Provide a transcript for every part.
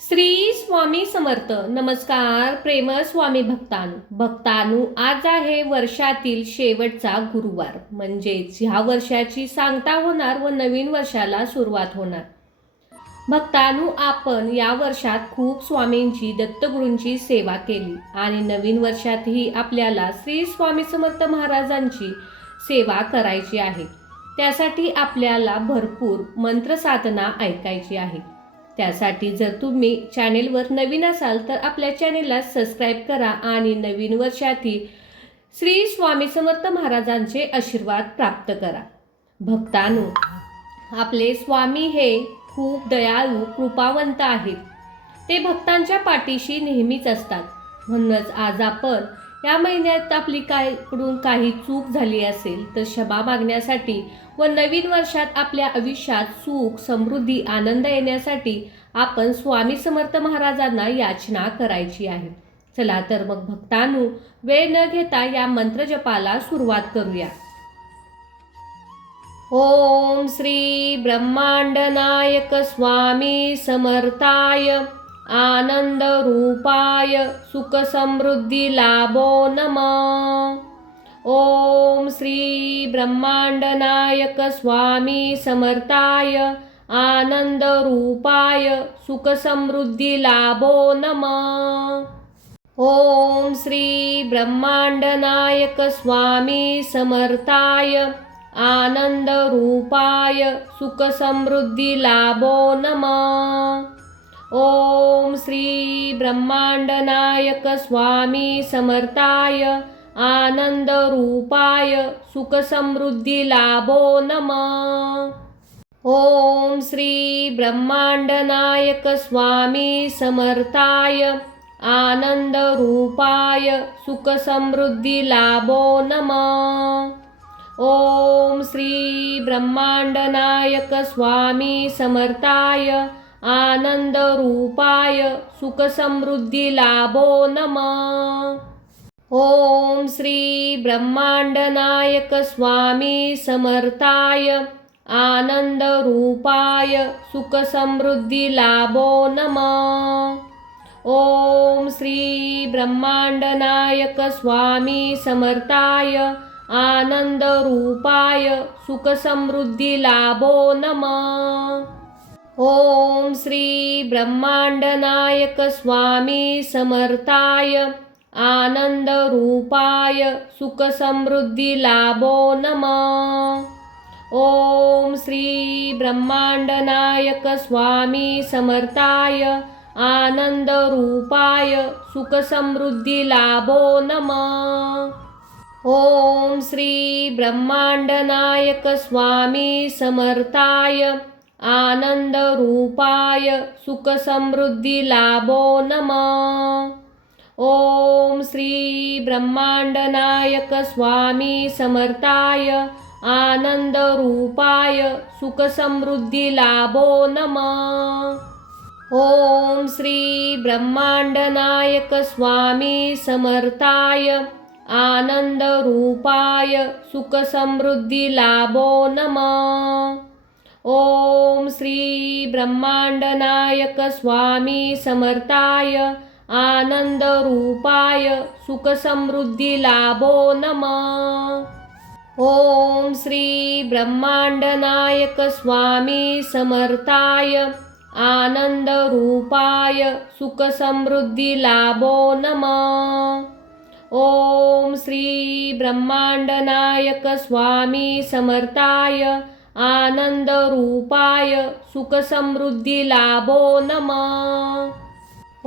श्री स्वामी समर्थ. नमस्कार प्रेम स्वामी भक्तानु आज आहे वर्षातील शेवटचा गुरुवार, म्हणजेच ह्या वर्षाची सांगता होणार व नवीन वर्षाला सुरुवात होणार. भक्तानु आपण या वर्षात खूप स्वामींची दत्तगुरूंची सेवा केली आणि नवीन वर्षातही आपल्याला श्री स्वामी समर्थ महाराजांची सेवा करायची आहे. त्यासाठी आपल्याला भरपूर मंत्र साधना ऐकायची आहे. त्यासाठी जर तुम्ही चॅनेलवर नवीन असाल तर आपल्या चॅनेलला सबस्क्राईब करा आणि नवीन वर्षातील श्री स्वामी समर्थ महाराजांचे आशीर्वाद प्राप्त करा. भक्तांनो, आपले स्वामी हे खूप दयाळू कृपावंत आहेत. ते भक्तांच्या पाठीशी नेहमीच असतात. म्हणूनच आज आपण या महिन्यात आपली काही चूक झाली असेल तर क्षमा मागण्यासाठी व नवीन वर्षात आपल्या आयुष्यात सुख समृद्धी आनंद येण्यासाठी आपण स्वामी समर्थ महाराजांना याचना करायची आहे. चला तर मग भक्तांनो, वेळ न घेता या मंत्र जपाला सुरुवात करूया. ओम श्री ब्रह्मांड नायक स्वामी समर्थाय आनंद रूपाय सुख समृद्धी लाभो नमः. ओम श्री ब्रह्मांड नायक स्वामी समर्थाय आनंद रूपाय सुख समृद्धी लाभो नमः. ओम श्री ब्रह्मांड नायक स्वामी समर्थाय आनंद रूपाय सुख समृद्धी लाभो नमः. ओम श्री ब्रह्मांड नायक स्वामी समर्थाय आनंद रूपाय सुख समृद्धी लाभो नमः. ओम श्री ब्रह्मांड नायक स्वामी समर्थाय आनंद रूपाय सुख समृद्धी लाभो नमः. ओम श्री ब्रह्मांड नायक स्वामी समर्थाय आनंद रूपाय सुख समृद्धी लाभो नमः. ओम श्री ब्रह्मांड नायक स्वामी समर्थाय आनंद रूपाय सुख समृद्धी लाभो नमः. ओम श्री ब्रह्मांड नायक स्वामी समर्थाय आनंद रूपाय सुख समृद्धी लाभो नमः. ओम श्री ब्रह्मांड नायक स्वामी समर्थाय आनंद रूपाय सुख समृद्धी लाभो नमः. ओम श्री ब्रह्मांड नायक स्वामी समर्थाय आनंद रूपाय सुख समृद्धी लाभो नमः. ओम श्री ब्रह्मांड नायक स्वामी समर्थाय आनंद रूपाय सुख समृद्धी लाभो नमः. ओम श्री ब्रह्मांड नायक स्वामी समर्थाय आनंद रूपाय सुख समृद्धी लाभो नमः. ओम श्री ब्रह्मांड नायक स्वामी समर्थाय आनंद रूपाय सुख समृद्धी लाभो नमः. ओम श्री ब्रह्मांड नायक स्वामी समर्थाय आनंद रूपाय सुख समृद्धी लाभो नमः. ओम श्री ब्रह्मांड नायक स्वामी समर्थाय आनंद रूपाय सुख समृद्धी लाभो नमः. ओम श्री ब्रह्मांड नायक स्वामी समर्थाय आनंद रूपाय सुख समृद्धी लाभो नमः.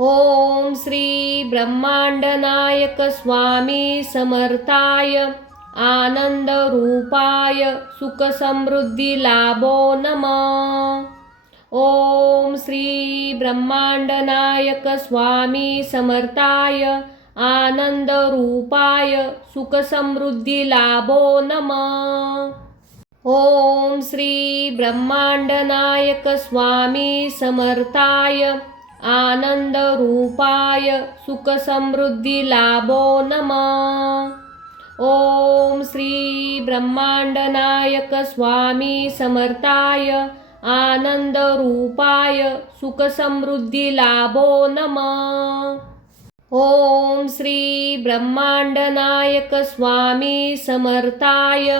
ओम श्री ब्रह्मांड नायक स्वामी समर्थाय आनंद रूपाय सुख समृद्धी लाभो नमः. ओम श्री ब्रह्मांड नायक स्वामी समर्थाय आनंद रूपाय सुख समृद्धी लाभो नमः. ओम श्री ब्रह्मांड नायक स्वामी समर्थाय आनंद रूपाय सुख समृद्धी लाभो नमः. ओम श्री ब्रह्मांड नायक स्वामी समर्थाय आनंदरूपाय सुखसमृद्धिलाभो नमः। ओम श्री ब्रह्मांडनायक स्वामी समर्थाय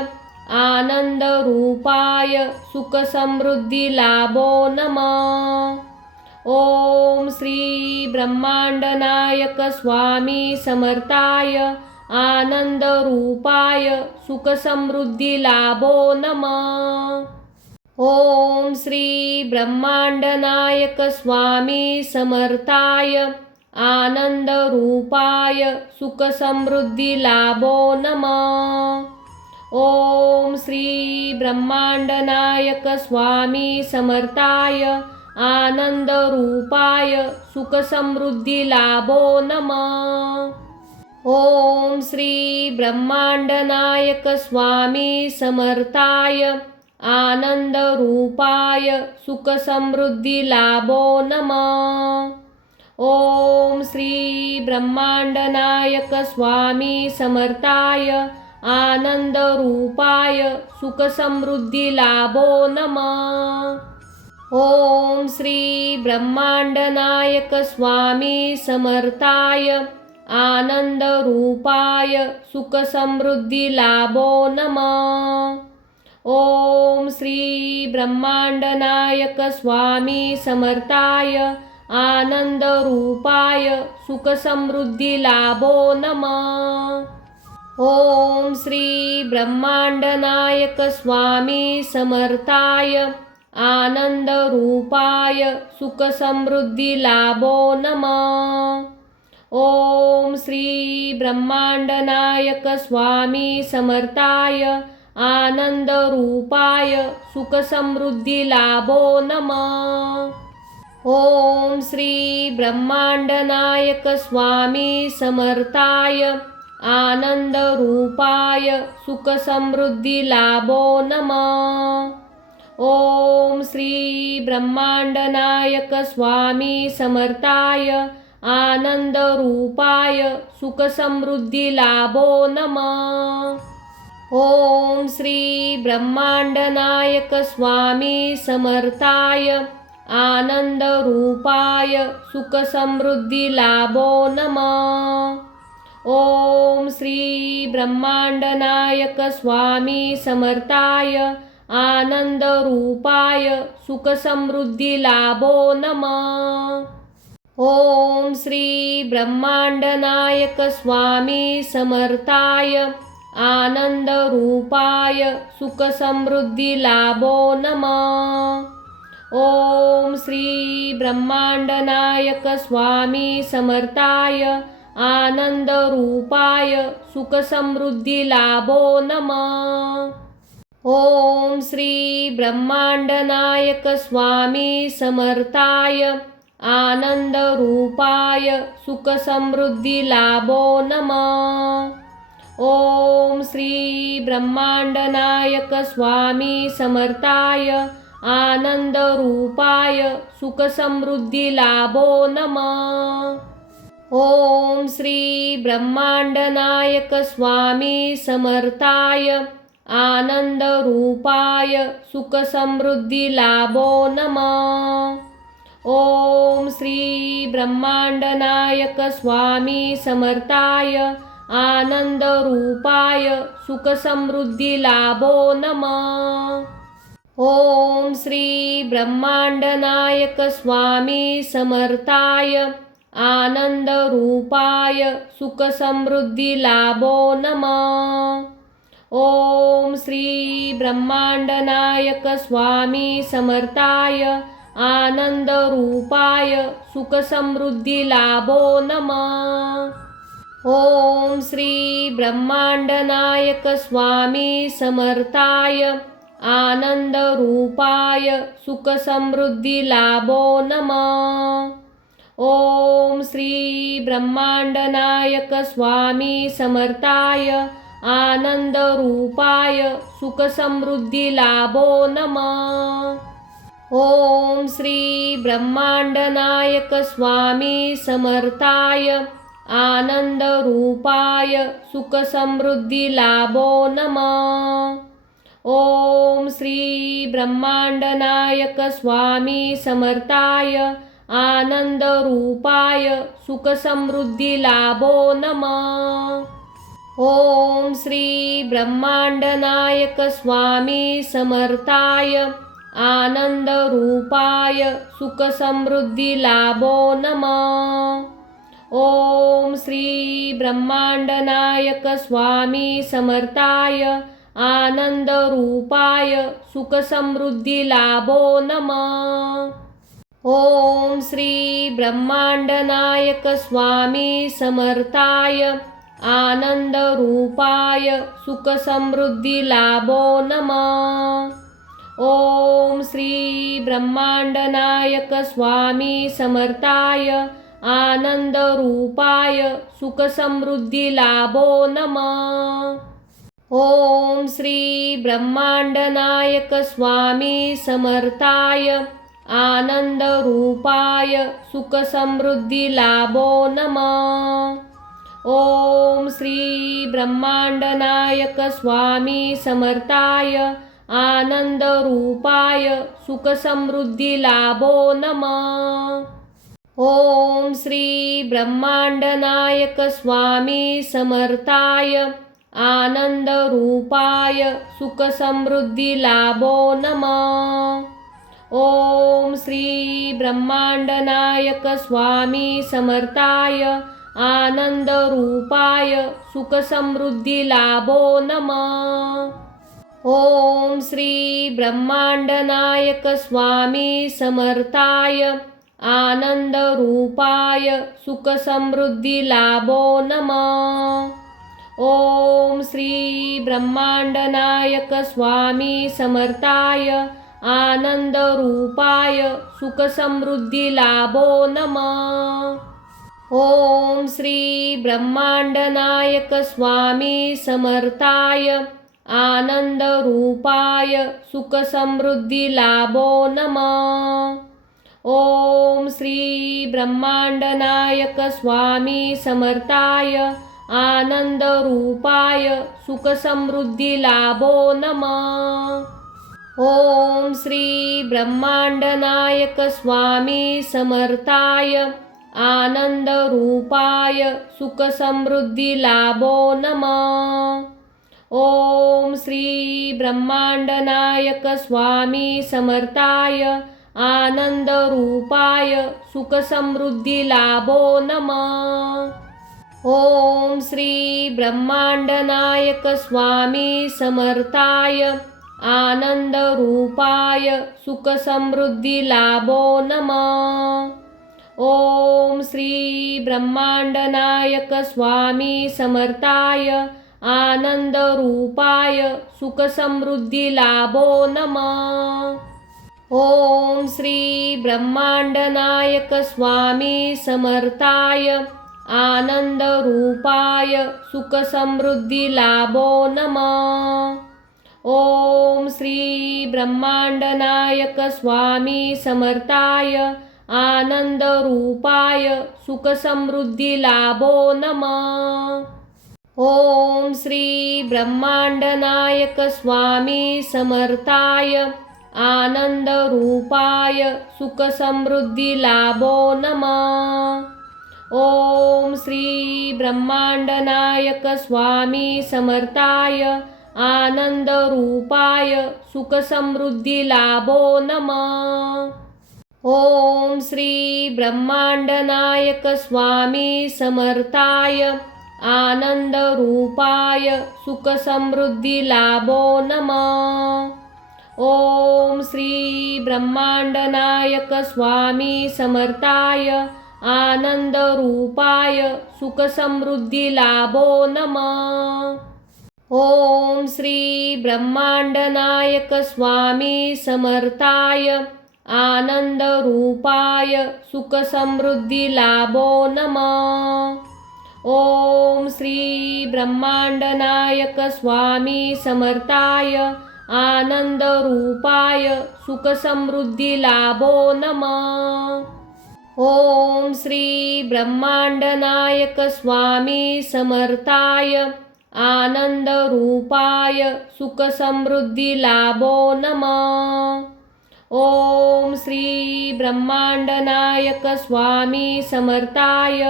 आनंदरूपाय सुखसमृद्धिलाभो नमः। ओम श्री ब्रह्मांडनायक स्वामी समर्थाय आनंदरूपाय सुखसमृद्धिलाभो नमः। ओम श्री ब्रह्मांडनायक स्वामी समर्थाय आनंदरूपाय सुखसमृद्धिलाभो नमः। ओम श्री ब्रह्मांडनायक स्वामी समर्थाय आनंदरूपाय सुखसमृद्धिलाभो नमः। ओम श्री ब्रह्मांडनायक स्वामी समर्थाय आनंदरूपाय सुखसमृद्धिलाभो नमः। ओम श्री ब्रह्मांडनायक स्वामी समर्थाय आनंदरूपाय सुखसमृद्धिलाभो नमः। ओम श्री ब्रह्मांडनायक स्वामी समर्थाय आनंदरूपाय सुखसमृद्धिलाभो नमः। ओम श्री ब्रह्मांडनायक स्वामी समर्थाय आनंदरूपाय सुखसमृद्धिलाभो नमः। ओम श्री ब्रह्मांडनायक स्वामी समर्थाय आनंदरूपाय सुखसमृद्धिलाभो नमः। ओम श्री ब्रह्मांडनायक स्वामी समर्थाय आनंदरूपाय सुखसमृद्धिलाभो नमः। ओम श्री ब्रह्मांडनायक स्वामी समर्थाय आनंदरूपाय सुखसमृद्धिलाभो नमः। ओम श्री ब्रह्मांडनायक स्वामी समर्थाय आनंदरूपाय सुखसमृद्धिलाभो नमः। ओम श्री ब्रह्मांडनायक स्वामी समर्थाय आनंदरूपाय सुखसमृद्धिलाभो नमः। ओम श्री ब्रह्मांडनायक स्वामी समर्थाय आनंदरूपाय सुखसमृद्धिलाभो नमः। ओम श्री ब्रह्मांडनायक स्वामी समर्थाय आनंदरूपाय सुखसमृद्धिलाभो नमः। ओम श्री ब्रह्मांडनायक स्वामी समर्थाय आनंदरूपाय सुखसमृद्धिलाभो नमः। ओम श्री ब्रह्मांडनायक स्वामी समर्थाय आनंदरूपाय सुखसमृद्धिलाभो नमः। ओम श्री ब्रह्मांडनायक स्वामी समर्थाय आनंदरूपाय सुखसमृद्धिलाभो नमः। ओम श्री ब्रह्मांडनायक स्वामी समर्थाय आनंदरूपाय सुखसमृद्धिलाभो नमः। ओम श्री ब्रह्मांडनायक स्वामी समर्थाय आनंदरूपाय सुखसमृद्धिलाभो नमः। ओम श्री ब्रह्मांडनायक स्वामी समर्थाय आनंदरूपाय सुखसमृद्धिलाभो नमः। ओम श्री ब्रह्मांडनायक स्वामी समर्थाय आनंदरूपाय सुखसमृद्धिलाभो नमः। ओम श्री ब्रह्मांडनायक स्वामी समर्थाय आनंदरूपाय सुखसमृद्धिलाभो नमः। ओम श्री ब्रह्मांडनायक स्वामी समर्थाय आनंदरूपाय सुखसमृद्धिलाभो नमः। ओम श्री ब्रह्मांडनायक स्वामी समर्थाय आनंदरूपाय सुखसमृद्धिलाभो नमः। ओम श्री ब्रह्मांडनायक स्वामी समर्थाय आनंद रूपाय सुख समृद्धी लाभो नमः। ओम श्री ब्रह्मांडनायक स्वामी समर्थाय आनंद रूपाय सुख समृद्धी लाभो नमः। ओम श्री ब्रह्मांडनायक स्वामी समर्थाय आनंद रूपाय सुख समृद्धी लाभो नमः। ओम श्री ब्रह्मांडनायक स्वामी समर्थाय आनंद रूपाय सुख समृद्धी लाभो नमः। ओम श्री ब्रह्मांडनायक स्वामी समर्थाय आनंद रूपाय सुख समृद्धी लाभो नमः। ओम श्री ब्रह्मांडनायक स्वामी समर्थाय आनंद रूपाय सुख समृद्धी लाभो नमः। ओम श्री ब्रह्मांडनायक स्वामी समर्थाय आनंद रूपाय सुख समृद्धी लाभो नमः। ओम श्री ब्रह्मांडनायक स्वामी समर्थाय आनंद रूपाय सुख समृद्धी लाभो नमः। ओम श्री ब्रह्मांडनायक स्वामी समर्थाय आनंद रूपाय सुख समृद्धी लाभो नमः। ओम श्री ब्रह्मांडनायक स्वामी समर्थाय आनंद रूपाय सुख समृद्धी लाभो नमः। ओम श्री ब्रह्मांडनायक स्वामी समर्थाय आनंद रूपाय सुख समृद्धी लाभो नमः। ओम श्री ब्रह्मांडनायक स्वामी समर्थाय आनंद रूपाय सुख समृद्धी लाभो नमः। ओम श्री ब्रह्मांडनायक स्वामी समर्थाय आनंद रूपाय सुख समृद्धी लाभो नमः। ओम श्री ब्रह्मांडनायक स्वामी समर्थाय आनंद रूपाय सुख समृद्धी लाभो नमः। ओम श्री ब्रह्मांडनायक स्वामी समर्थाय आनंद रूपाय सुख समृद्धी लाभो नमः। ओम श्री ब्रह्मांडनायक स्वामी समर्थाय आनंद रूपाय सुख समृद्धी लाभो नमः। ओम श्री ब्रह्मांडनायक स्वामी समर्थाय आनंद रूपाय सुख समृद्धी लाभो नमः। ओम श्री ब्रह्मांडनायक स्वामी समर्थाय आनंद रूपाय सुख समृद्धी लाभो नमः। ओम श्री ब्रह्मांडनायक स्वामी समर्थाय आनंद रूपाय सुख समृद्धी लाभो नमः। ओम श्री ब्रह्मांडनायक स्वामी समर्थाय आनंद रूपाय सुख समृद्धी लाभो नमः। ओम श्री ब्रह्मांडनायक स्वामी समर्थाय आनंद रूपाय सुख समृद्धी लाभो नमः। ओम श्री ब्रह्मांडनायक स्वामी समर्थाय आनंद रूपाय सुख समृद्धी लाभो नमः। ओम श्री ब्रह्मांडनायक स्वामी समर्थाय आनंद रूपाय सुख समृद्धी लाभो नमः। ओम श्री ब्रह्मांडनायक स्वामी समर्थाय आनंद रूपाय सुख समृद्धी लाभो नमः। ओम श्री ब्रह्मांडनायक स्वामी समर्थाय आनंद रूपाय सुख समृद्धी लाभो नमः। ओम श्री ब्रह्मांडनायक स्वामी समर्थाय आनंदरूपाय सुखसमृद्धिलाभो नमः। ओम श्री ब्रह्मांडनायक स्वामी समर्थाय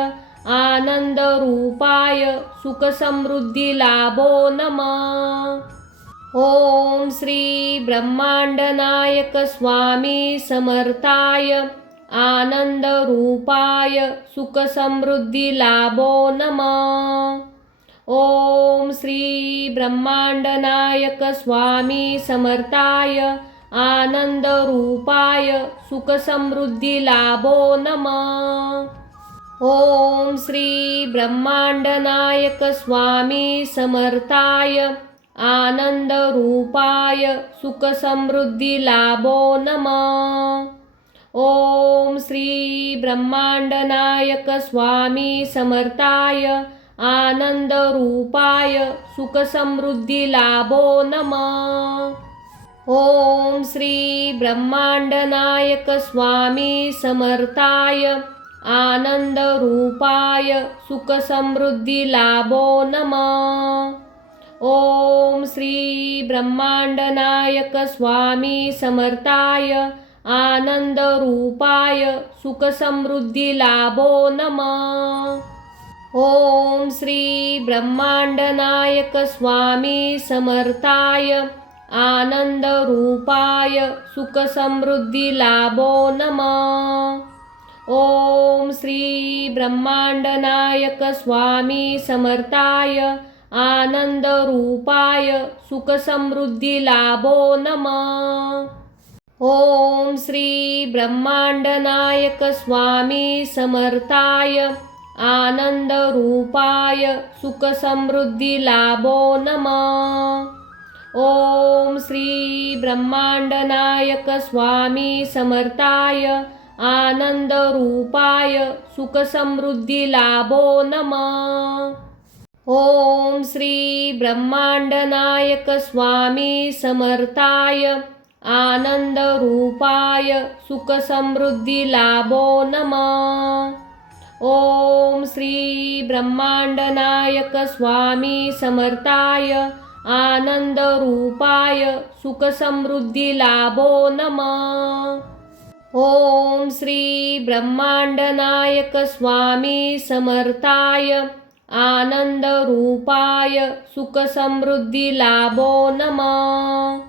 आनंदरूपाय सुखसमृद्धिलाभो नमः। ओम श्री ब्रह्मांडनायक स्वामी समर्थाय आनंदरूपाय सुखसमृद्धिलाभो नमः। ओम श्री ब्रह्मांडनायक स्वामी समर्थाय आनंदरूपाय सुखसमृद्धिलाभो नमः। ओम श्री ब्रह्मांडनायक स्वामी समर्थाय आनंदरूपाय सुखसमृद्धिलाभो नमः। ओम श्री ब्रह्मांडनायक स्वामी समर्थाय आनंदरूपाय सुखसमृद्धिलाभो नमः। ओम श्री ब्रह्मांडनायक स्वामी समर्थाय आनंदरूपाय सुखसमृद्धिलाभो नमः। ओम श्री ब्रह्मांडनायक स्वामी समर्थाय आनंदरूपाय सुखसमृद्धिलाभो नमः। ओम श्री ब्रह्मांडनायक स्वामी समर्थाय आनंदरूपाय सुखसमृद्धिलाभो नमः। ओम श्री ब्रह्मांडनायक स्वामी समर्थाय आनंदरूपाय सुखसमृद्धिलाभो नमः। ओम श्री ब्रह्मांडनायक स्वामी समर्थाय आनंदरूपाय सुखसमृद्धिलाभो नमः। ओम श्री ब्रह्मांडनायक स्वामी समर्थाय आनंदरूपाय सुखसमृद्धिलाभो नमः। ओम श्री ब्रह्मांडनायक स्वामी समर्थाय आनंदरूपाय सुखसमृद्धिलाभो नमः। ओम श्री ब्रह्मांडनायक स्वामी समर्थाय आनंदरूपाय सुखसमृद्धिलाभो नमः। ओम श्री ब्रह्मांडनायक स्वामी समर्थाय आनंदरूपाय सुखसमृद्धिलाभो नमः।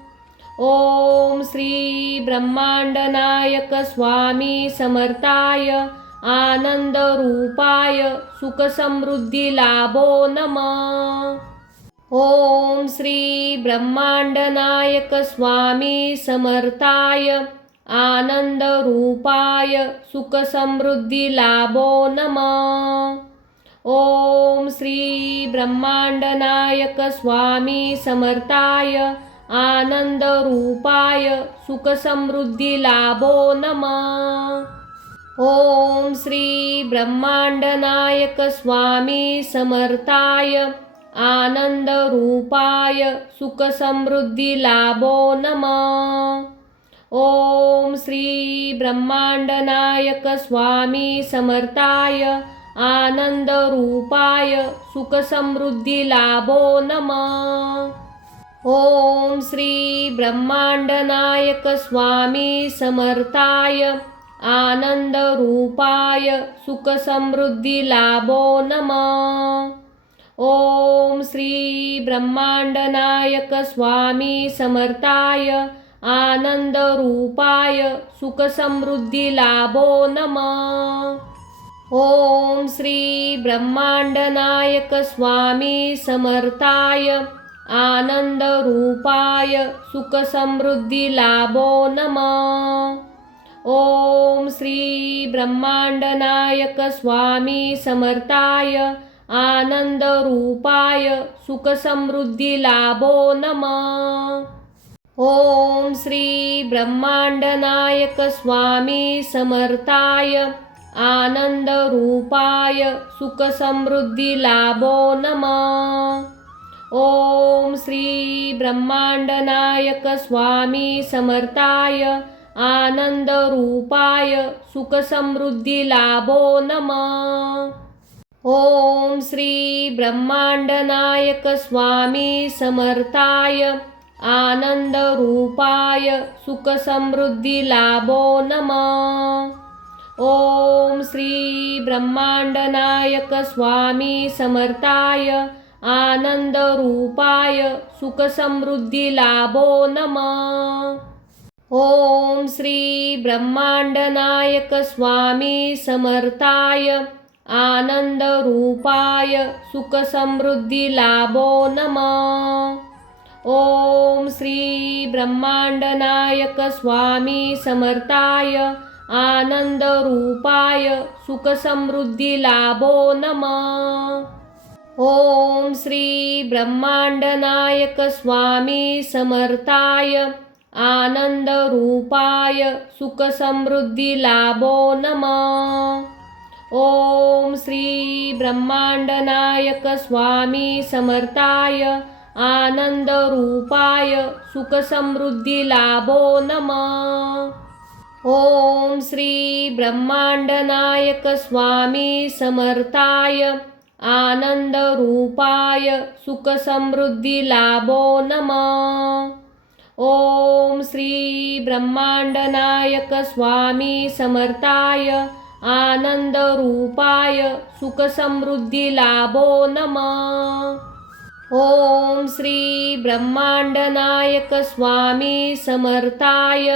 ओम श्री ब्रह्मांडनायक स्वामी समर्थाय आनंदरूपाय सुखसमृद्धिलाभो नमः। ओम श्री ब्रह्मांडनायक स्वामी समर्थाय आनंदरूपाय सुखसमृद्धिलाभो नमः। ओम श्री ब्रह्मांडनायक स्वामी समर्थाय आनंदरूपाय सुखसमृद्धिलाभो नमः। ओम श्री ब्रह्मांडनायक स्वामी समर्थाय आनंदरूपाय सुखसमृद्धिलाभो नमः। ओम श्री ब्रह्मांडनायक स्वामी समर्थाय आनंदरूपाय सुखसमृद्धिलाभो नमः। ओम श्री ब्रह्मांडनायक स्वामी समर्थाय आनंदरूपाय सुखसमृद्धिलाभो नमः। ओम श्री ब्रह्मांडनायक स्वामी समर्थाय आनंदरूपाय सुखसमृद्धिलाभो नमः। ओम श्री ब्रह्मांडनायक स्वामी समर्थाय आनंदरूपाय सुखसमृद्धिलाभो नमः। ओम श्री ब्रह्मांडनायक स्वामी समर्थाय आनंदरूपाय सुखसमृद्धिलाभो नमः। ओम श्री ब्रह्मांडनायक स्वामी समर्थाय आनंदरूपाय सुखसमृद्धिलाभो नमः। ओम श्री ब्रह्मांडनायक स्वामी समर्थाय आनंदरूपाय सुखसमृद्धिलाभो नमः। ओम श्री ब्रह्मांडनायक स्वामी समर्थाय आनंद रूपाय सुख समृद्धी लाभो नमः। ओम श्री ब्रह्मांडनायक स्वामी समर्थाय आनंद रूपाय सुख समृद्धी लाभो नमः। ओम श्री ब्रह्मांडनायक स्वामी समर्थाय आनंद रूपाय सुख समृद्धी लाभो नमः। ओम श्री ब्रह्मांडनायक स्वामी समर्थाय आनंद रूपाय सुख समृद्धी लाभो नमः। ओम श्री ब्रह्मांडनायक स्वामी समर्थाय आनंद रूपाय सुख समृद्धी लाभो नमः। ओम श्री ब्रह्मांडनायक स्वामी समर्थाय आनंद रूपाय सुख समृद्धी लाभो नमः। ओम श्री ब्रह्मांडनायक स्वामी समर्थाय आनंद रूपाय सुख समृद्धी लाभो नमः। ओम श्री ब्रह्मांडनायक स्वामी समर्थाय आनंद रूपाय सुख समृद्धी लाभो नमः। ओम श्री ब्रह्मांडनायक स्वामी समर्थाय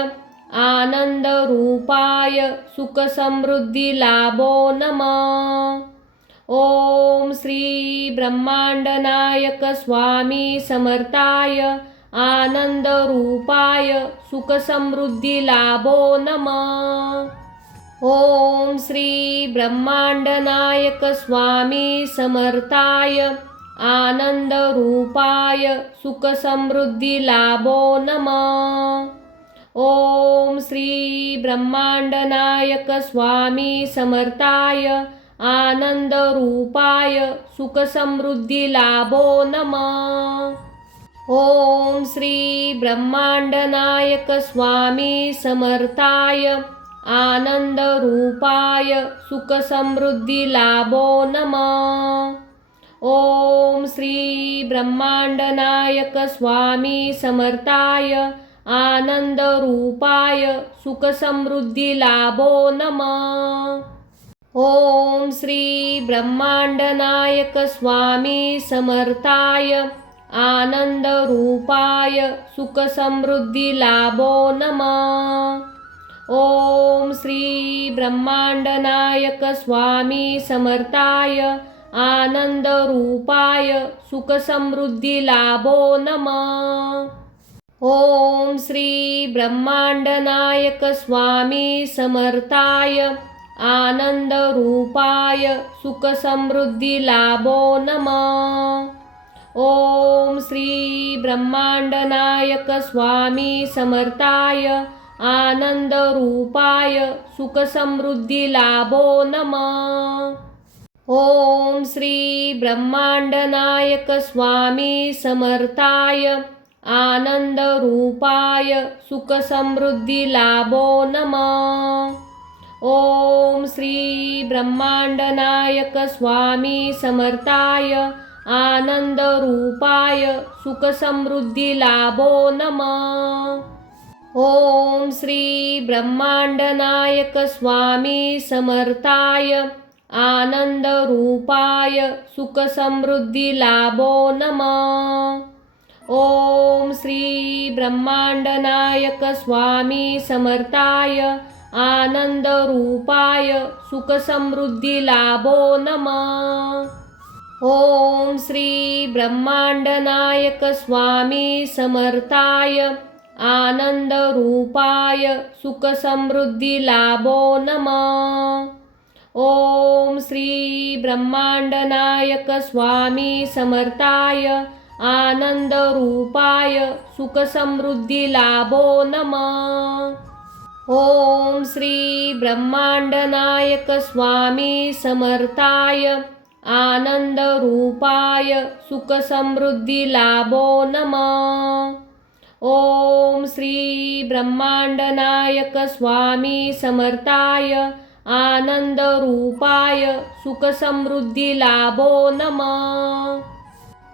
आनंद रूपाय सुख समृद्धी लाभो नमः। ओम श्री ब्रह्मांडनायक स्वामी समर्थाय आनंद रूपाय सुख समृद्धी लाभो नमः। ओम श्री ब्रह्मांडनायक स्वामी समर्थाय आनंद रूपाय सुख समृद्धी लाभो नमः। ओम श्री ब्रह्मांडनायक स्वामी समर्थाय आनंद रूपाय सुख समृद्धी लाभो नमः। ओम श्री ब्रह्मांडनायक स्वामी समर्थाय आनंद रूपाय सुख समृद्धी लाभो नमः। ओम श्री ब्रह्मांडनायक स्वामी समर्थाय आनंद रूपाय सुख समृद्धी लाभो नमः। ओम श्री ब्रह्मांडनायक स्वामी समर्थाय आनंद रूपाय सुख समृद्धी लाभो नमः। ओम श्री ब्रह्मांडनायक स्वामी समर्थाय आनंद रूपाय सुख समृद्धी लाभो नमः। ओम श्री ब्रह्मांडनायक स्वामी समर्थाय आनंद रूपाय सुख समृद्धी लाभो नमः। ओम श्री ब्रह्मांडनायक स्वामी समर्थाय आनंद रूपाय सुख समृद्धी लाभो नमः। ओम श्री ब्रह्मांडनायक स्वामी समर्थाय आनंद रूपाय सुख समृद्धी लाभो नमः। ओम श्री ब्रह्मांडनायक स्वामी समर्थाय आनंद रूपाय सुख समृद्धी लाभो नमः। ओम श्री ब्रह्मांडनायक स्वामी समर्थाय आनंद रूपाय सुख समृद्धी लाभो नमः। ओम श्री ब्रह्मांडनायक स्वामी समर्थाय आनंद रूपाय सुख समृद्धी लाभो नमः। ओम श्री ब्रह्मांडनायक स्वामी समर्थाय आनंद रूपाय सुख समृद्धी लाभो नमः। ओम श्री ब्रह्मांडनायक स्वामी समर्थाय आनंद रूपाय सुख समृद्धी लाभो नमः। ओम श्री ब्रह्मांडनायक स्वामी समर्थाय आनंद रूपाय सुख समृद्धी लाभो नमः। ओम श्री ब्रह्मांडनायक स्वामी समर्थाय आनंदरूपाय सुखसमृद्धिलाभो नमः।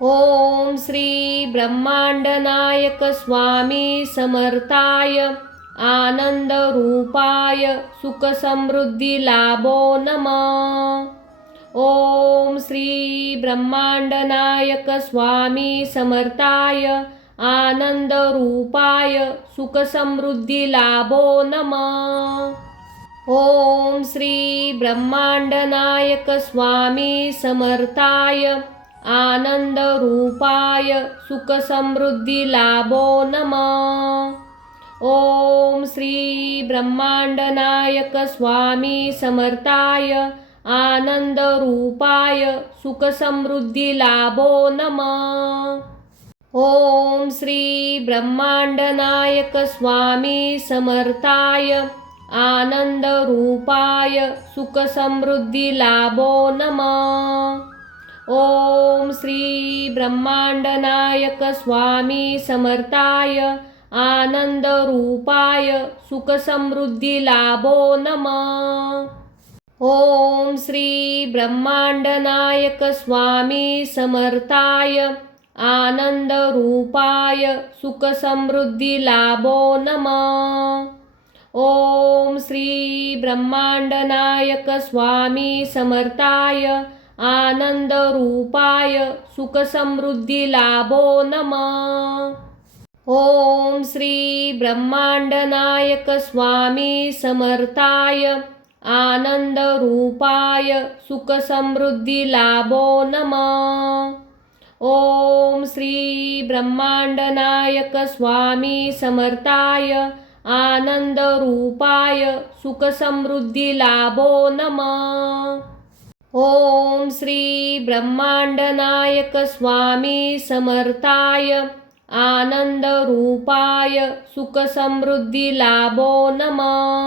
ओम श्री ब्रह्मांडनायक स्वामी समर्थाय आनंदरूपाय सुखसमृद्धिलाभो नमः। ओम श्री ब्रह्मांडनायक स्वामी समर्थाय आनंदरूपाय सुखसमृद्धिलाभो नमः। ओम श्री ब्रह्मांडनायक स्वामी समर्थाय आनंदरूपाय सुखसमृद्धिलाभो नमः। ओम श्री ब्रह्मांडनायक स्वामी समर्थाय आनंदरूपाय सुखसमृद्धिलाभो नमः। ओम श्री ब्रह्मांडनायक स्वामी समर्थाय आनंदरूपाय सुखसमृद्धिलाभो नमः। ओम श्री ब्रह्मांडनायक स्वामी समर्थाय आनंदरूपाय सुखसमृद्धिलाभो नमः। ओम श्री ब्रह्मांडनायक स्वामी समर्थाय आनंदरूपाय सुखसमृद्धिलाभो नमः। ओम श्री ब्रह्मांडनायक स्वामी समर्थाय आनंदरूपाय सुखसमृद्धिलाभो नमः। ओम श्री ब्रह्मांडनायक स्वामी समर्थाय आनंदरूपाय सुखसमृद्धिलाभो नमः। ओम श्री ब्रह्मांडनायक स्वामी समर्थाय आनंदरूपाय सुखसमृद्धिलाभो नमः। ओम श्री ब्रह्मांडनायक स्वामी समर्थाय आनंदरूपाय सुखसमृद्धिलाभो नमः।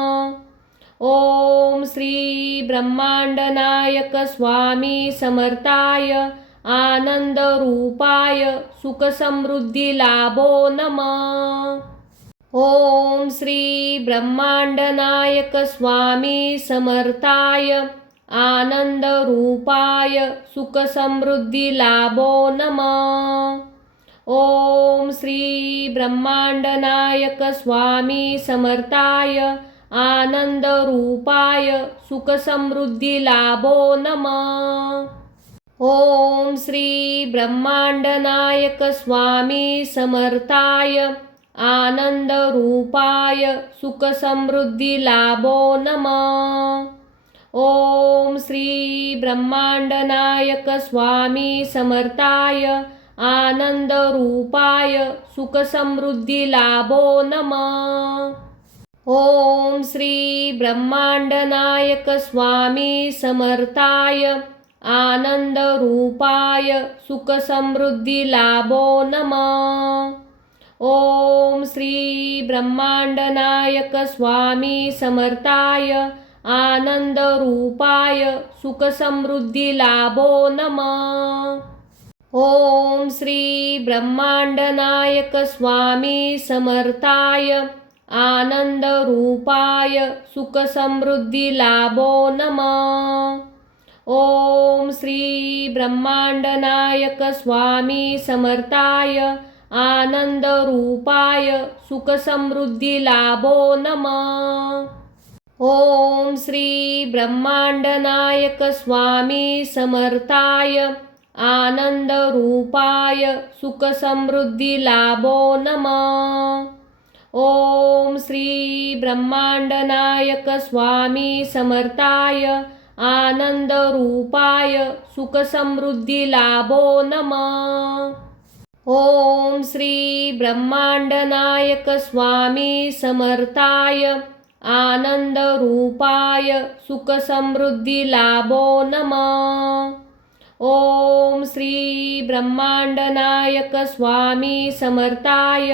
ओम श्री ब्रह्मांडनायक स्वामी समर्थाय आनंदरूपाय सुखसमृद्धिलाभो नमः। ओम श्री ब्रह्मांडनायक स्वामी समर्थाय आनंदरूपाय सुखसमृद्धिलाभो नमः। ओम श्री ब्रह्मांडनायक स्वामी समर्थाय आनंदरूपाय सुखसमृद्धिलाभो नमः। ओम श्री ब्रह्मांडनायक स्वामी समर्थाय आनंदरूपाय सुखसमृद्धिलाभो नमः। ओम श्री ब्रह्मांडनायक स्वामी समर्थाय आनंदरूपाय सुखसमृद्धिलाभो नमः। ओम श्री ब्रह्मांडनायक स्वामी समर्थाय आनंदरूपाय सुखसमृद्धिलाभो नमः। ओम श्री ब्रह्मांडनायक स्वामी समर्थाय आनंदरूपाय सुखसमृद्धिलाभो नमः। ओम श्री ब्रह्मांडनायक स्वामी समर्थाय आनंदरूपाय सुखसमृद्धिलाभो नमः। ओम श्री ब्रह्मांडनायक स्वामी समर्थाय आनंदरूपाय सुखसमृद्धिलाभो नमः। ओम श्री ब्रह्मांडनायक स्वामी समर्थाय आनंदरूपाय सुखसमृद्धिलाभो नमः। ओम श्री ब्रह्मांडनायक स्वामी समर्थाय आनंदरूपाय सुखसमृद्धिलाभो नमः। ओम श्री ब्रह्मांडनायक स्वामी समर्थाय आनंदरूपाय सुखसमृद्धिलाभो नमः। ओम श्री ब्रह्मांडनायक स्वामी समर्थाय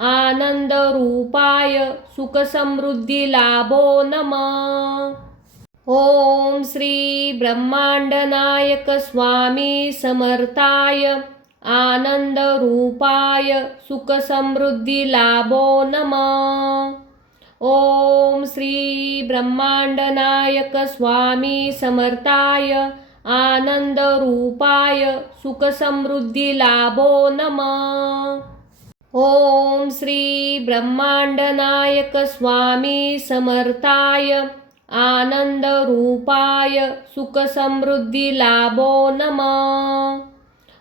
आनंदरूपाय सुखसमृद्धिलाभो नमः। ओम श्री ब्रह्मांडनायक स्वामी समर्थाय आनंदरूपाय सुखसमृद्धिलाभो नमः। ओम श्री ब्रह्मांडनायक स्वामी समर्थाय आनंद रूपाय सुख समृद्धी लाभो नमः। ओम श्री ब्रह्मांडनायक स्वामी समर्थाय आनंद रूपाय सुख समृद्धी लाभो नमः।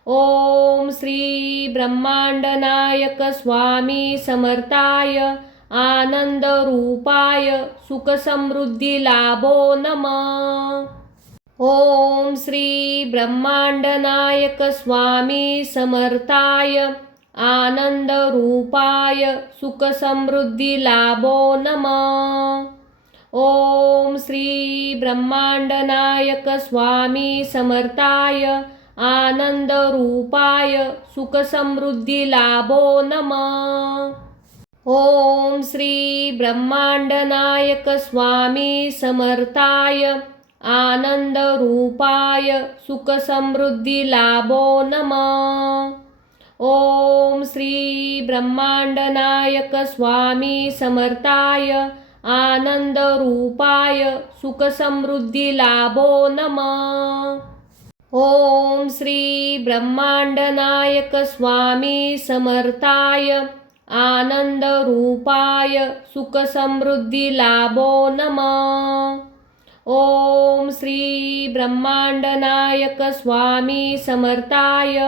ओम श्री ब्रह्मांडनायक स्वामी समर्थाय आनंद रूपाय सुख समृद्धी लाभो नमः। ओम श्री ब्रह्मांडनायक स्वामी समर्थाय आनंद रूपाय सुख समृद्धी लाभो नमः। ओम श्री ब्रह्मांडनायक स्वामी समर्थाय आनंद रूपाय सुख समृद्धी लाभो नमः। ओम श्री ब्रह्मांडनायक स्वामी समर्थाय आनंद रूपाय सुख समृद्धी लाभो नमः। ओम श्री ब्रह्मांडनायक स्वामी समर्थाय आनंद रूपाय सुख समृद्धी लाभो नमः। ओम श्री ब्रह्मांडनायक स्वामी समर्थाय आनंद रूपाय सुख समृद्धी लाभो नमः। ओम श्री ब्रह्मांडनायक स्वामी समर्थाय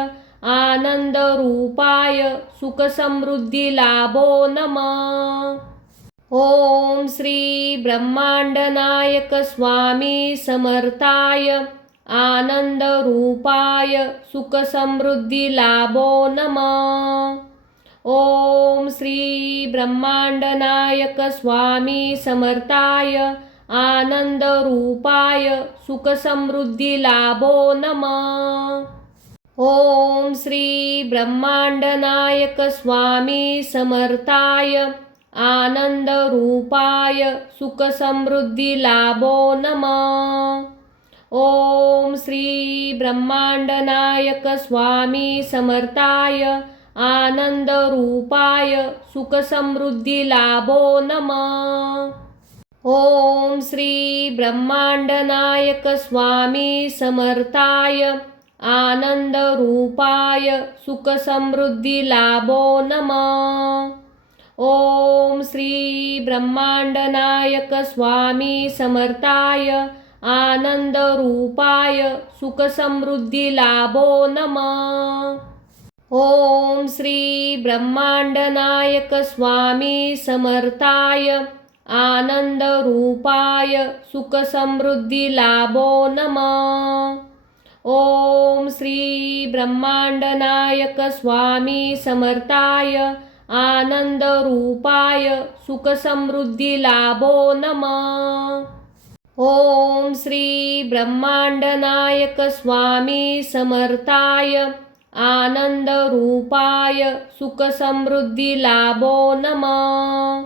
आनंद रूपाय सुख समृद्धी लाभो नमः। ओम श्री ब्रह्मांडनायक स्वामी समर्थाय आनंद रूपाय सुख समृद्धी लाभो नमः। ओम श्री ब्रह्मांडनायक स्वामी समर्थाय आनंद रूपाय सुख समृद्धी लाभो नमः। ओम श्री ब्रह्मांडनायक स्वामी समर्थाय आनंद रूपाय सुख समृद्धी लाभो नमः। ओम श्री ब्रह्मांडनायक स्वामी समर्थाय आनंद रूपाय सुख समृद्धी लाभो नमः। ओम श्री ब्रह्मांडनायक स्वामी समर्थाय आनंद रूपाय सुख समृद्धी लाभो नमः। ओम श्री ब्रह्मांडनायक स्वामी समर्थाय आनंद रूपाय सुख समृद्धी लाभो नमः। ओम श्री ब्रह्मांडनायक स्वामी समर्थाय आनंद रूपाय सुख समृद्धी लाभो नमः। ओम श्री ब्रह्मांडनायक स्वामी समर्थाय आनंद रूपाय सुख समृद्धी लाभो नमः। ओम श्री ब्रह्मांडनायक स्वामी समर्थाय आनंद रूपाय सुख समृद्धी लाभो नमः।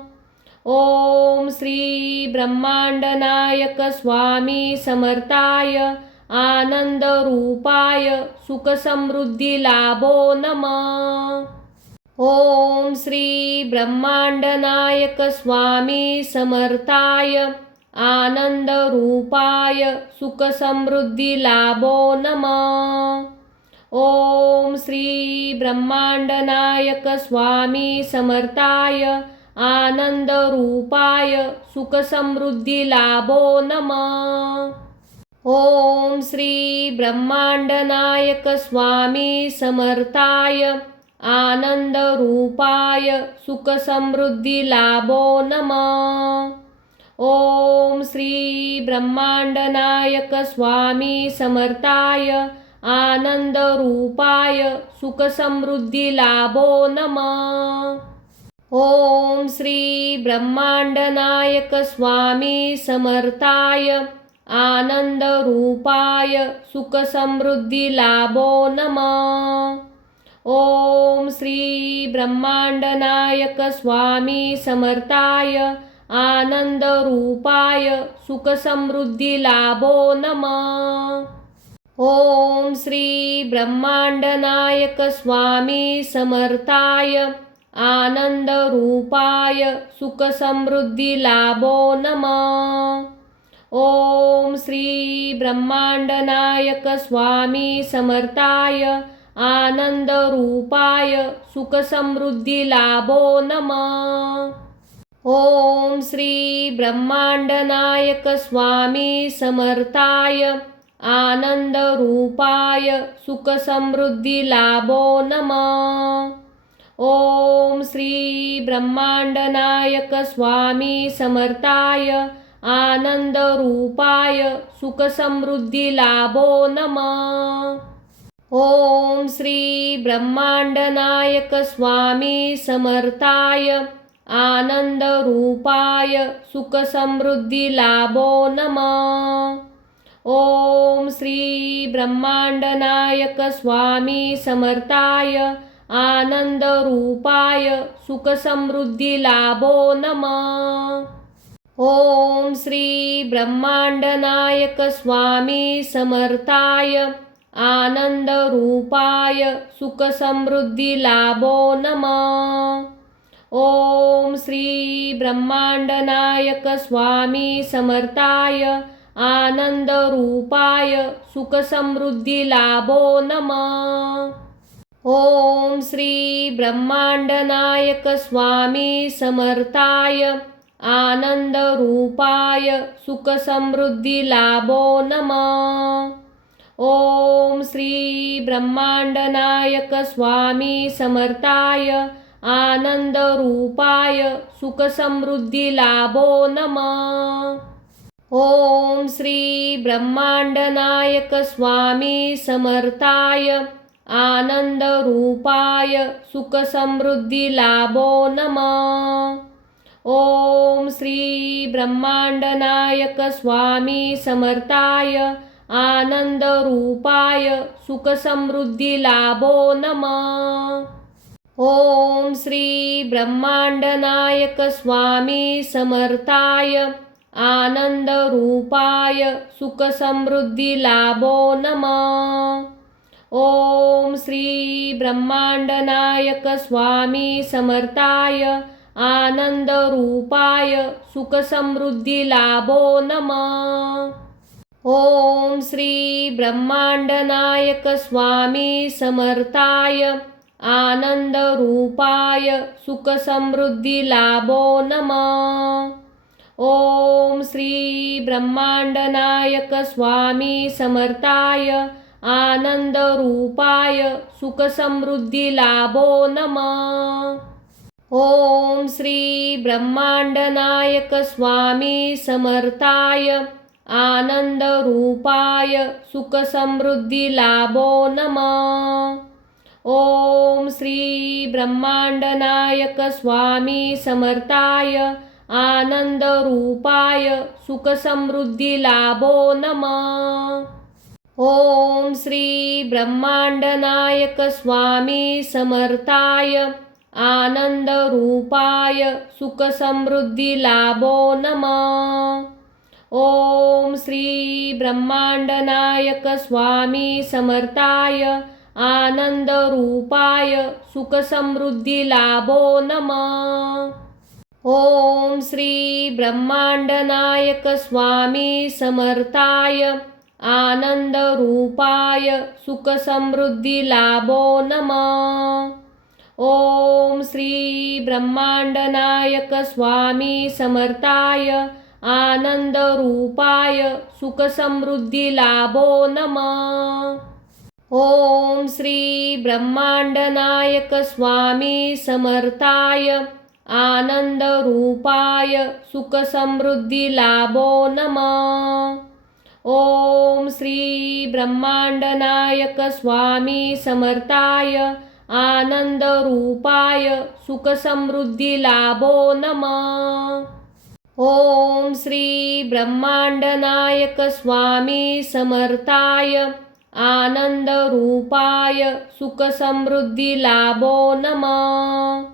ओम श्री ब्रह्मांडनायक स्वामी समर्थाय आनंद रूपाय सुख समृद्धी लाभो नमः। ओम श्री ब्रह्मांडनायक स्वामी समर्थाय आनंद रूपाय सुख समृद्धी लाभो नमः। ओम श्री ब्रह्मांडनायक स्वामी समर्थाय आनंद रूपाय सुख समृद्धी लाभो नमः। ओम श्री ब्रह्मांडनायक स्वामी समर्थाय आनंद रूपाय सुख समृद्धी लाभो नमः। ओम श्री ब्रह्मांडनायक स्वामी समर्थाय आनंद रूपाय सुख समृद्धी लाभो नमः। ओम श्री ब्रह्मांडनायक स्वामी समर्थाय आनंद रूपाय सुख समृद्धी लाभो नमः। ओम श्री ब्रह्मांडनायक स्वामी समर्थाय आनंद रूपाय सुख समृद्धी लाभो नमः। ओम श्री ब्रह्मांडनायक स्वामी समर्थाय आनंदरूपाय सुखसमृद्धिलाभो नमः। ओम श्री ब्रह्मांडनायक स्वामी समर्थाय आनंदरूपाय सुखसमृद्धिलाभो नमः। ओम श्री ब्रह्मांडनायक स्वामी समर्थाय आनंदरूपाय सुखसमृद्धिलाभो नमः। ओम श्री ब्रह्मांडनायक स्वामी समर्थाय आनंदरूपाय सुखसमृद्धिलाभो नमः। ओम श्री ब्रह्मांडनायक स्वामी समर्थाय आनंदरूपाय सुखसमृद्धिलाभो नमः। ओम श्री ब्रह्मांडनायक स्वामी समर्थाय आनंदरूपाय सुखसमृद्धिलाभो नमः। ओम श्री ब्रह्मांडनायक स्वामी समर्थाय आनंदरूपाय सुखसमृद्धिलाभो नमः। ओम श्री ब्रह्मांडनायक स्वामी समर्थाय आनंदरूपाय सुखसमृद्धिलाभो नमः। ओम श्री ब्रह्मांडनायक स्वामी समर्थाय आनंदरूपाय सुखसमृद्धिलाभो नमः। ओम श्री ब्रह्मांडनायक स्वामी समर्थाय आनंदरूपाय सुखसमृद्धिलाभो नमः। ओम श्री ब्रह्मांडनायक स्वामी समर्थाय आनंदरूपाय सुखसमृद्धिलाभो नमः। ओम श्री ब्रह्मांडनायक स्वामी समर्थाय आनंदरूपाय सुखसमृद्धिलाभो नमः। ओम श्री ब्रह्मांडनायक स्वामी समर्थाय आनंदरूपाय सुखसमृद्धिलाभो नमः। ओम श्री ब्रह्मांडनायक स्वामी समर्थाय आनंदरूपाय सुखसमृद्धिलाभो नमः। ओम श्री ब्रह्मांडनायक स्वामी समर्थाय आनंदरूपाय सुखसमृद्धिलाभो नमः। ओम श्री ब्रह्मांडनायक स्वामी समर्थाय आनंदरूपाय सुखसमृद्धिलाभो नमः। ओम श्री ब्रह्मांडनायक स्वामी समर्थाय आनंदरूपाय सुखसमृद्धिलाभो नमः। ओम श्री ब्रह्मांडनायक स्वामी समर्थाय आनंदरूपाय सुखसमृद्धिलाभो नमः। ओम श्री ब्रह्मांडनायक स्वामी समर्थाय आनंदरूपाय सुखसमृद्धिलाभो नमः। ओम श्री ब्रह्मांडनायक स्वामी समर्थाय आनंदरूपाय सुखसमृद्धिलाभो नमः। ओम श्री ब्रह्मांडनायक स्वामी समर्थाय आनंदरूपाय सुखसमृद्धिलाभो नमः। ओम श्री ब्रह्मांडनायक स्वामी समर्थाय आनंदरूपाय सुखसमृद्धिलाभो नमः। ओम श्री ब्रह्मांडनायक स्वामी समर्थाय आनंदरूपाय सुखसमृद्धिलाभो नमः। ओम श्री ब्रह्मांडनायक स्वामी समर्थाय आनंदरूपाय सुखसमृद्धिलाभो नमः। ओम श्री ब्रह्मांडनायक स्वामी समर्थाय आनंदरूपाय सुखसमृद्धिलाभो नमः।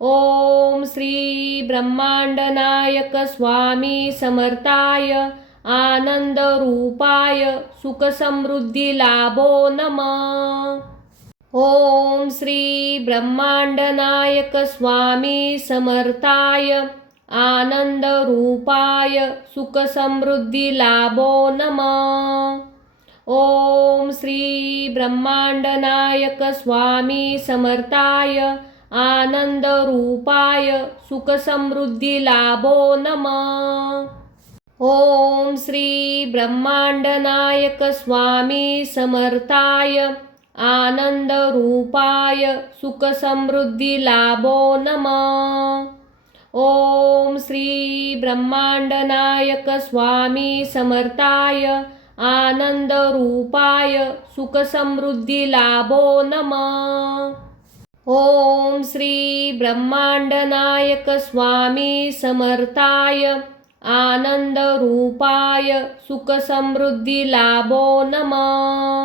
ओम श्री ब्रह्मांडनायक स्वामी समर्थाय आनंदरूपाय सुखसमृद्धिलाभो नमः। ओम श्री ब्रह्मांडनायक स्वामी समर्थाय आनंद रूपाय सुख समृद्धी लाभो नमः। ओम श्री ब्रह्मांडनायक स्वामी समर्थाय आनंद रूपाय सुख समृद्धी लाभो नमः। ओम श्री ब्रह्मांडनायक स्वामी समर्थाय आनंद रूपाय सुख समृद्धी लाभो नमः। ओम श्री ब्रह्मांडनायक स्वामी समर्थाय आनंद रूपाय सुख समृद्धी लाभो नमः। ओम श्री ब्रह्मांडनायक स्वामी समर्थाय आनंद रूपाय सुख समृद्धी लाभो नमः।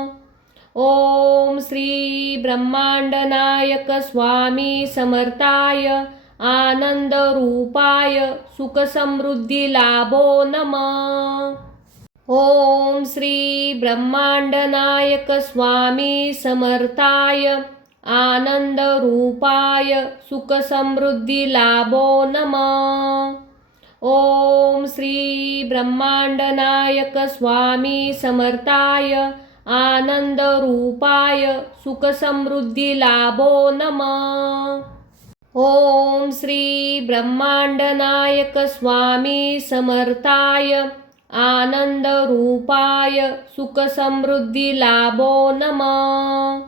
ओम श्री ब्रह्मांडनायक स्वामी समर्थाय आनंद रूपाय सुख समृद्धी लाभो नमः। ओम श्री ब्रह्मांडनायक स्वामी समर्थाय आनंद रूपाय सुख समृद्धी लाभो नमः। ओम श्री ब्रह्मांडनायक स्वामी समर्थाय आनंद रूपाय सुख समृद्धी लाभो नमः। ओम श्री ब्रह्मांडनायक स्वामी समर्थाय आनंद रूपाय सुख समृद्धी लाभो नमः।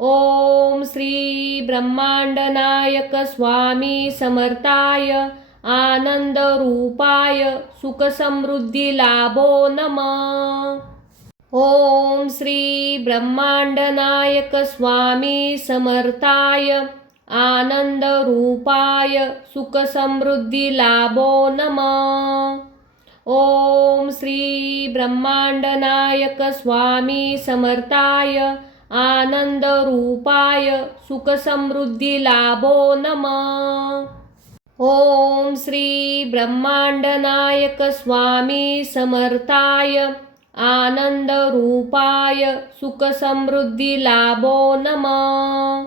ओम श्री ब्रह्मांडनायक स्वामी समर्थाय आनंद रूपाय सुख समृद्धी लाभो नमः। ओम श्री ब्रह्मांडनायक स्वामी समर्थाय आनंद रूपाय सुख समृद्धी लाभो नमः। ओम श्री ब्रह्मांडनायक स्वामी समर्थाय आनंद रूपाय सुख समृद्धी लाभो नमः। ओम श्री ब्रह्मांडनायक स्वामी समर्थाय आनंद रूपाय सुख समृद्धी लाभो नमः।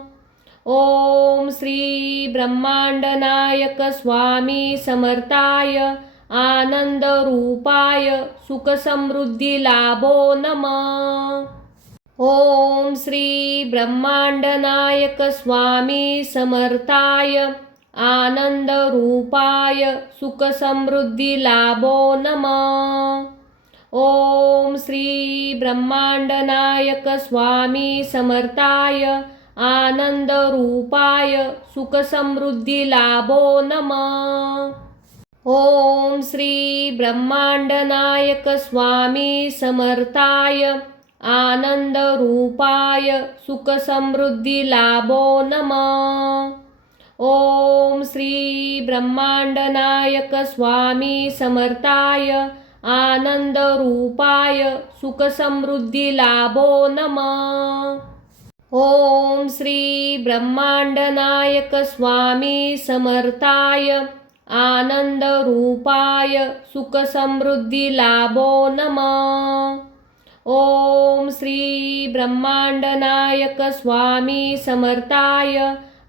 ओम श्री ब्रह्मांडनायक स्वामी समर्थाय आनंद रूपाय सुख समृद्धी लाभो नमः। ओम श्री ब्रह्मांडनायक स्वामी समर्थाय आनंद रूपाय सुख समृद्धी लाभो नमः। ओम श्री ब्रह्मांडनायक स्वामी समर्थाय आनंद रूपाय सुख समृद्धी लाभो नमः। ओम श्री ब्रह्मांडनायक स्वामी समर्थाय आनंद रूपाय सुख समृद्धी लाभो नमः। ओम श्री ब्रह्मांडनायक स्वामी समर्थाय आनंद रूपाय सुख समृद्धी लाभो नमः। ओम श्री ब्रह्मांडनायक स्वामी समर्थाय आनंद रूपाय सुख समृद्धी लाभो नमः। ओम श्री ब्रह्मांडनायक स्वामी समर्थाय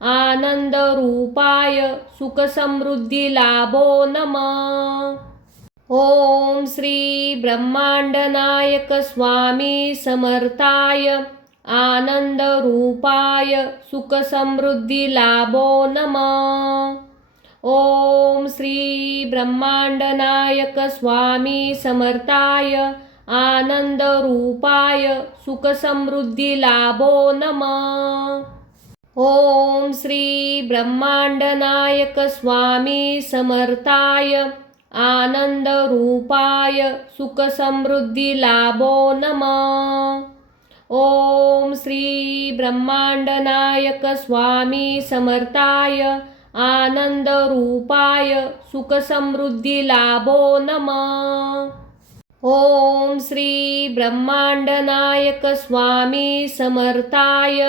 आनंद रूपाय सुख समृद्धी लाभो नमः। ओम श्री ब्रह्मांडनायक स्वामी समर्थाय आनंद रूपाय सुख समृद्धी लाभो नमः। ओम श्री ब्रह्मांडनायक स्वामी समर्थाय आनंद रूपाय सुख समृद्धी लाभो नमः। ओम श्री ब्रह्मांडनायक स्वामी समर्थाय आनंद रूपाय सुख समृद्धी लाभो नमः। ओम श्री ब्रह्मांडनायक स्वामी समर्थाय आनंद रूपाय सुख समृद्धी लाभो नमः। ओम श्री ब्रह्मांडनायक स्वामी समर्थाय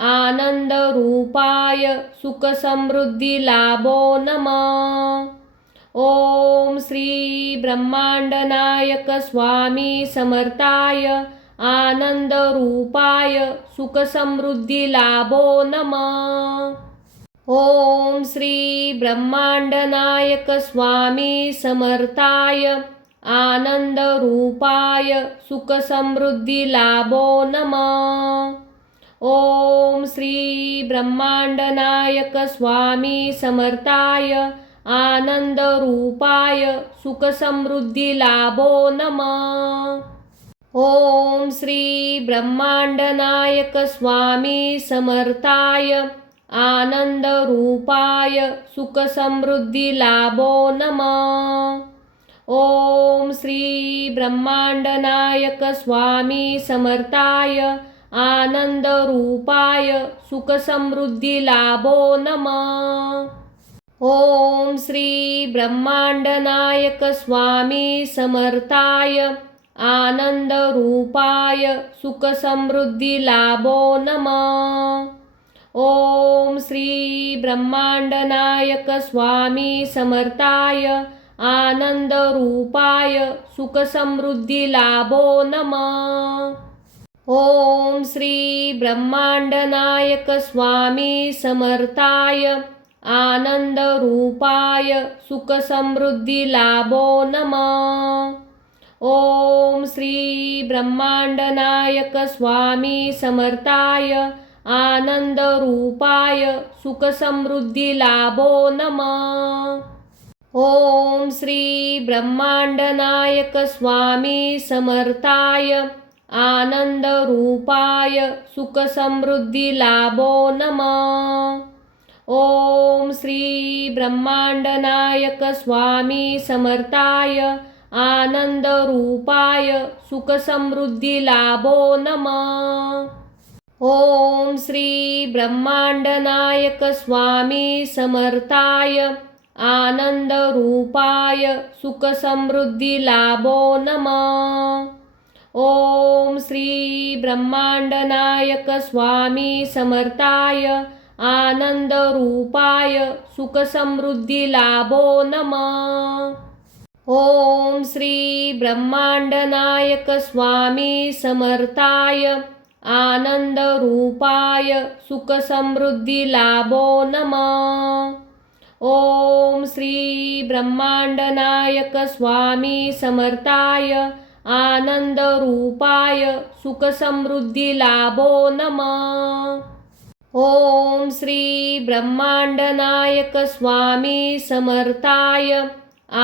आनंद रूपाय सुख समृद्धी लाभो नमः। ओम श्री ब्रह्मांडनायक स्वामी समर्थाय आनंदरूपाय सुखसमृद्धिलाभो नमः। ओम श्री ब्रह्मांडनायक स्वामी समर्थाय आनंदरूपाय सुखसमृद्धिलाभो नमः। ओम श्री ब्रह्मांडनायक स्वामी समर्थाय आनंदरूपाय सुखसमृद्धिलाभो नमः। ओम श्री ब्रह्मांडनायक स्वामी समर्थाय आनंदरूपाय सुखसमृद्धिलाभो नमः। ओम श्री ब्रह्मांडनायक स्वामी समर्थाय आनंदरूपाय सुखसमृद्धिलाभो नमः। ओम श्री ब्रह्मांडनायक स्वामी समर्थाय आनंदरूपाय सुखसमृद्धिलाभो नमः। ओम श्री ब्रह्मांडनायक स्वामी समर्थाय आनंदरूपाय सुखसमृद्धिलाभो नमः। ओम श्री ब्रह्मांडनायक स्वामी समर्थाय आनंदरूपाय सुखसमृद्धिलाभो नमः। ओम श्री ब्रह्मांडनायक स्वामी समर्थाय आनंदरूपाय सुखसमृद्धिलाभो नमः। ओम श्री ब्रह्मांडनायक स्वामी समर्थाय आनंदरूपाय सुखसमृद्धिलाभो नमः। ओम श्री ब्रह्मांडनायक स्वामी समर्थाय आनंदरूपाय सुखसमृद्धिलाभो नमः। ओम श्री ब्रह्मांडनायक स्वामी समर्थाय आनंदरूपाय सुखसमृद्धिलाभो नमः। ओम श्री ब्रह्मांडनायक स्वामी समर्थाय आनंदरूपाय सुखसमृद्धिलाभो नमः। ओम श्री ब्रह्मांडनायक स्वामी समर्थाय आनंदरूपाय सुखसमृद्धिलाभो नमः। ओम श्री ब्रह्मांडनायक स्वामी समर्थाय आनंदरूपाय सुखसमृद्धिलाभो नमः। ओम श्री ब्रह्मांडनायक स्वामी समर्थाय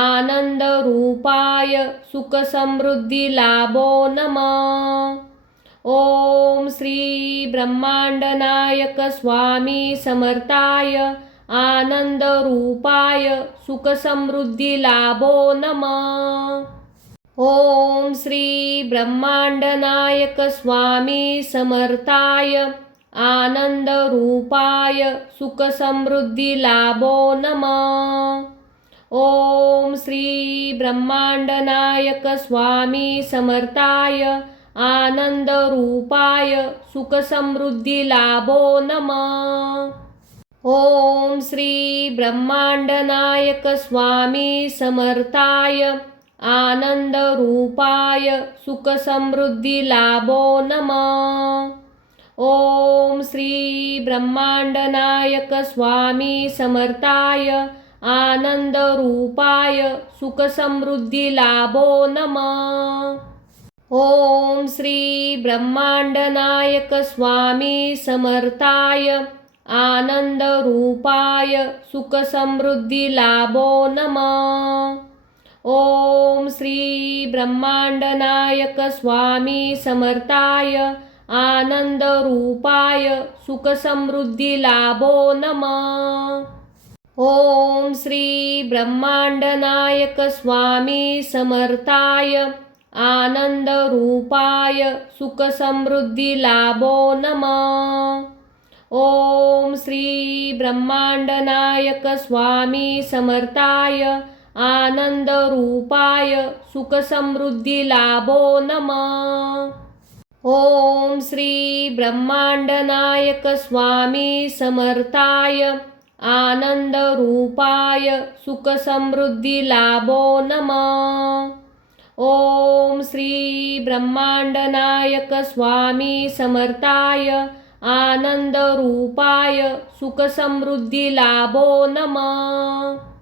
आनंदरूपाय सुखसमृद्धिलाभो नमः। ओम श्री ब्रह्मांडनायक स्वामी समर्थाय आनंदरूपाय सुखसमृद्धिलाभो नमः। ओम श्री ब्रह्मांडनायक स्वामी समर्थाय आनंदरूपाय सुखसमृद्धिलाभो नमः। ओम श्री ब्रह्मांडनायक स्वामी समर्थाय आनंदरूपाय सुखसमृद्धिलाभो नमः। ओम श्री ब्रह्मांडनायक स्वामी समर्थाय आनंदरूपाय सुखसमृद्धिलाभो नमः। ओम श्री ब्रह्मांडनायक स्वामी समर्थाय आनंदरूपाय सुखसमृद्धिलाभो नमः। ओम श्री ब्रह्मांडनायक स्वामी समर्थाय आनंदरूपाय सुखसमृद्धिलाभो नमः। ओम श्री ब्रह्मांडनायक स्वामी समर्थाय आनंदरूपाय सुखसमृद्धिलाभो नमः। ओम श्री ब्रह्मांडनायक स्वामी समर्थाय आनंदरूपाय सुखसमृद्धिलाभो नमः। ओम श्री ब्रह्मांडनायक स्वामी समर्थाय आनंदरूपाय सुखसमृद्धिलाभो नमः। ओम श्री ब्रह्मांडनायक स्वामी समर्थाय आनंदरूपाय सुखसमृद्धिलाभो नमः। ओम श्री ब्रह्मांडनायक स्वामी समर्थाय आनंद रूपाय सुख समृद्धी लाभो नमः.